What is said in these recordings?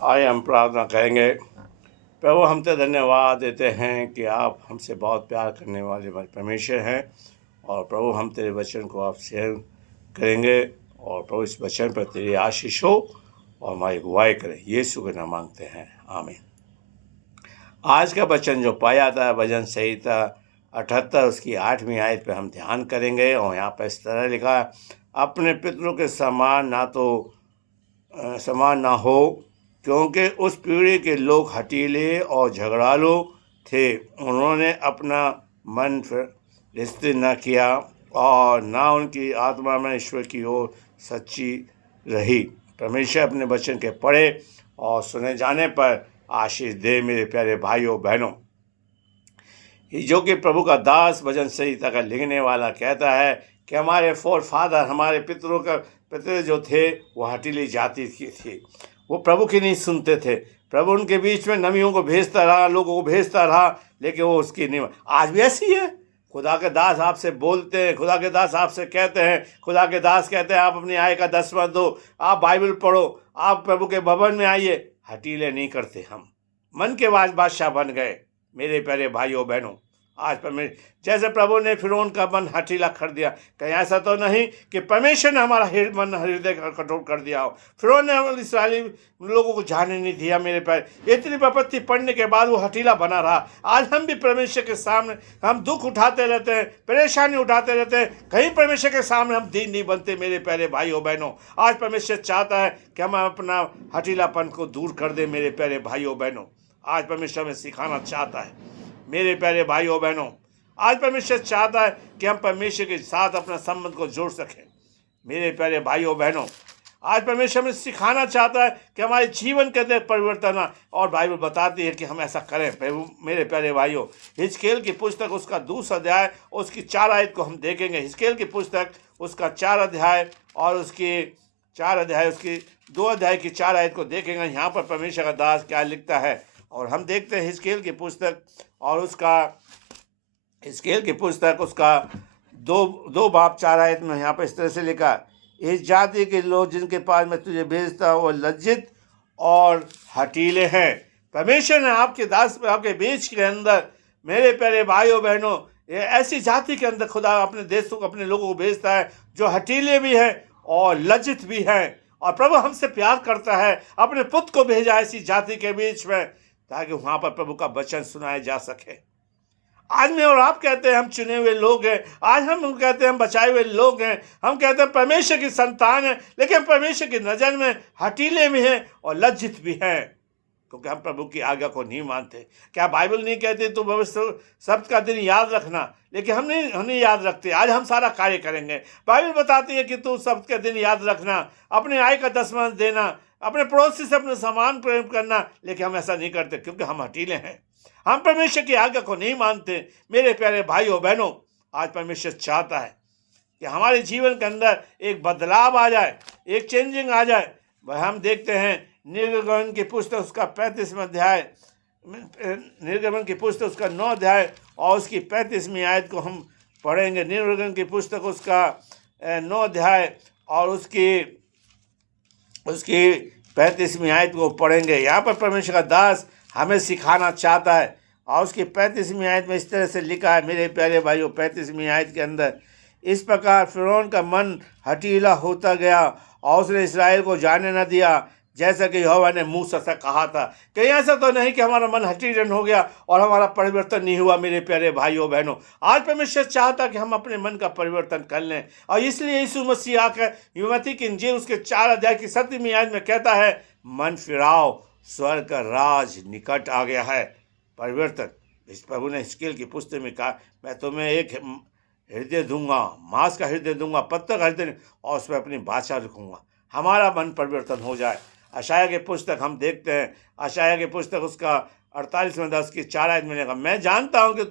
आइए हम प्रार्थना करेंगे। प्रभु, हम तो धन्यवाद देते हैं कि आप हमसे बहुत प्यार करने वाले परमेश्वर हैं। और प्रभु, हम तेरे वचन को आप शेयर करेंगे और प्रभु इस वचन पर तेरी आशीष हो और हमारी अगुवाई करे। यीशु के नाम मांगते हैं, आमीन। आज का वचन जो पाया जाता है भजन संहिता 78 उसकी 8वीं आयत पर हम ध्यान करेंगे। और यहाँ पर इस तरह लिखा है, अपने पितरों के समान ना हो, क्योंकि उस पीढ़ी के लोग हठीले और झगड़ालू थे। उन्होंने अपना मन फिर स्थिर न किया और ना उनकी आत्मा में ईश्वर की ओर सच्ची रही। परमेश्वर अपने वचन के पढ़े और सुने जाने पर आशीष दे। मेरे प्यारे भाइयों बहनों, जो कि प्रभु का दास भजन संहिता का लिखने वाला कहता है कि हमारे फादर, हमारे पितरों जो थे वो हठीली जाति की थी। वो प्रभु की नहीं सुनते थे। प्रभु उनके बीच में नबियों को भेजता रहा, लोगों को भेजता रहा, लेकिन वो उसकी नहीं। आज भी ऐसी है। खुदा के दास आपसे बोलते हैं, खुदा के दास आपसे कहते हैं, खुदा के दास कहते हैं आप अपनी आय का 10वां दो, आप बाइबल पढ़ो, आप प्रभु के भवन में आइए। हठीले नहीं करते। हम मन के बादशाह बन गए। मेरे प्यारे भाइयों बहनों, आज परमेश्वर जैसे प्रभु ने फिरौन का मन हठीला कर दिया, कहीं ऐसा तो नहीं कि परमेश्वर ने हमारा हृदय कठोर कर दिया हो। फिरौन ने हम इस्राएली लोगों को जाने नहीं दिया। मेरे पैर इतनी विपत्ति पड़ने के बाद वो हठीला बना रहा। आज हम भी परमेश्वर के सामने हम दुख उठाते रहते हैं, परेशानी उठाते रहते हैं, कहीं परमेश्वर के सामने हम दीन नहीं बनते। मेरे प्यारे भाइयों बहनों, आज परमेश्वर चाहता है कि हम अपना हठीलापन को दूर कर दें। मेरे प्यारे भाइयों बहनों, आज परमेश्वर हमें सिखाना चाहता है। मेरे प्यारे भाइयों बहनों, आज परमेश्वर चाहता है कि हम परमेश्वर के साथ अपना संबंध को जोड़ सकें। मेरे प्यारे भाइयों बहनों, आज परमेश्वर हमें सिखाना चाहता है कि हमारे जीवन के अंदर परिवर्तन, और बाइबल बताती है कि हम ऐसा करें। मेरे प्यारे भाइयों, हिजकेल की पुस्तक उसका 2 अध्याय उसकी 4 आयत को हम देखेंगे। हिजकेल की पुस्तक उसका 4 अध्याय और उसकी 4 अध्याय उसकी 2 अध्याय की 4 आयत को देखेंगे। यहाँ पर परमेश्वर का दास क्या लिखता है, और हम देखते हैं हिजकेल की पुस्तक और उसका हिजकेल की पुस्तक उसका 2 बाब 4 आयत में यहाँ पर इस तरह से लिखा, इस जाति के लोग जिनके पास मैं तुझे भेजता हूँ वो लज्जित और हठीले हैं। परमेश्वर ने आपके दास आपके बीच के अंदर, मेरे प्यारे भाइयों बहनों, ये ऐसी जाति के अंदर खुदा अपने देशों को, अपने लोगों को भेजता है जो हठीले भी हैं और लज्जित भी हैं। और प्रभु हमसे प्यार करता है, अपने पुत्र को भेजा ऐसी जाति के बीच में, ताकि वहाँ पर प्रभु का वचन सुनाया जा सके। आज मैं और आप कहते हैं हम चुने हुए लोग हैं, आज हम कहते हैं हम बचाए हुए लोग हैं, हम कहते हैं परमेश्वर की संतान है, लेकिन परमेश्वर की नज़र में हठीले भी हैं और लज्जित भी हैं, क्योंकि हम प्रभु की आज्ञा को नहीं मानते। क्या बाइबल नहीं कहते तू भविष्य शब्द का दिन याद रखना, लेकिन हम नहीं याद रखते। आज हम सारा कार्य करेंगे। बाइबल बताती है कि तू शब्द का दिन याद रखना, अपने आय का 10वां देना, अपने पड़ोसी से अपने सामान प्रेम करना, लेकिन हम ऐसा नहीं करते क्योंकि हम हठीले हैं। हम परमेश्वर की आज्ञा को नहीं मानते। मेरे प्यारे भाइयों बहनों, आज परमेश्वर चाहता है कि हमारे जीवन के अंदर एक बदलाव आ जाए, एक चेंजिंग आ जाए। वह हम देखते हैं निर्गमन की पुस्तक उसका 35वां अध्याय, निर्गमन की पुस्तक उसका 9 अध्याय और उसकी 35वीं आयत को हम पढ़ेंगे। निर्गमन की पुस्तक उसका 9 अध्याय और उसकी 35वीं आयत को पढ़ेंगे। यहाँ पर परमेश्वर का दास हमें सिखाना चाहता है, और उसकी 35वीं आयत में इस तरह से लिखा है। मेरे प्यारे भाइयों, 35वीं आयत के अंदर, इस प्रकार फिरौन का मन हठीला होता गया और उसने इस्राएल को जाने न दिया, जैसा कि यहोवा ने मूसा से कहा था। कहीं ऐसा तो नहीं कि हमारा मन हठीलन हो गया और हमारा परिवर्तन नहीं हुआ। मेरे प्यारे भाइयों बहनों, आज परमेश्वर चाहता कि हम अपने मन का परिवर्तन कर लें, और इसलिए यीशु मसीह आकर यूमती की इंजील उसके 4 अध्याय की 7वीं आयत में कहता है, मन फिराओ, स्वर्ग का राज निकट आ गया है। परिवर्तन, इस प्रभु ने हिजकेल की पुस्तक में कहा, मैं तुम्हें एक हृदय दूंगा, मांस का हृदय दूंगा, पत्थर का हृदय, और उसमें अपनी भाषा रखूंगा। हमारा मन परिवर्तन हो जाए। अशाया की पुस्तक हम देखते हैं, अशाया की पुस्तक उसका 48वां 10 की 4 आयत में लिखा, मैं जानता हूँ कि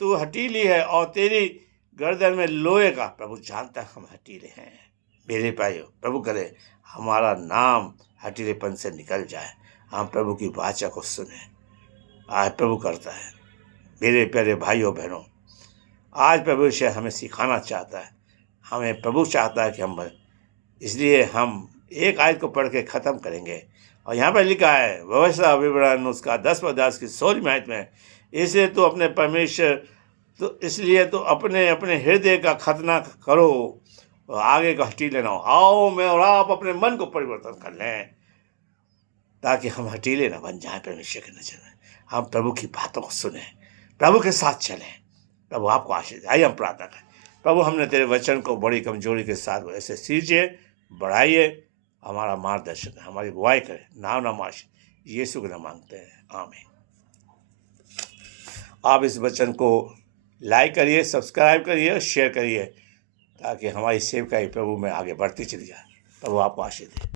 तू हठीली है और तेरी गर्दन में लोहे का। प्रभु जानता है हम हठीले हैं। मेरे भाइयों, प्रभु करे हमारा नाम हठीलेपन से निकल जाए, हम प्रभु की वाचा को सुने। आज प्रभु करता है। मेरे प्यारे भाइयों बहनों, आज प्रभु से हमें सिखाना चाहता है, हमें प्रभु चाहता है कि हम, इसलिए हम एक आयत को पढ़ के ख़त्म करेंगे। और यहाँ पर लिखा है व्यवस्था विवरण उसका 10 की 16वीं आयत में, इसलिए तो अपने परमेश्वर तो इसलिए तो अपने अपने हृदय का खतना करो और आगे का हटीले ना हो। आओ मैं और आप अपने मन को परिवर्तन कर लें ताकि हम हटीले ना बन जाएं परमेश्वर के नजर में। हम प्रभु की बातों को सुने, प्रभु के साथ चलें। प्रभु आपको आशीष दे। आइए हम प्रार्थना करें। प्रभु हमने तेरे वचन को बड़ी कमजोरी के साथ ऐसे सींचिए, बढ़ाइए, हमारा मार्गदर्शन, हमारी अगुवाई करें। नाम नमाश यीशु के नाम मांगते हैं, आमीन। आप इस वचन को लाइक करिए, सब्सक्राइब करिए और शेयर करिए ताकि हमारी सेवकाई प्रभु में आगे बढ़ती चली जाए। प्रभु आपको आशीष दे।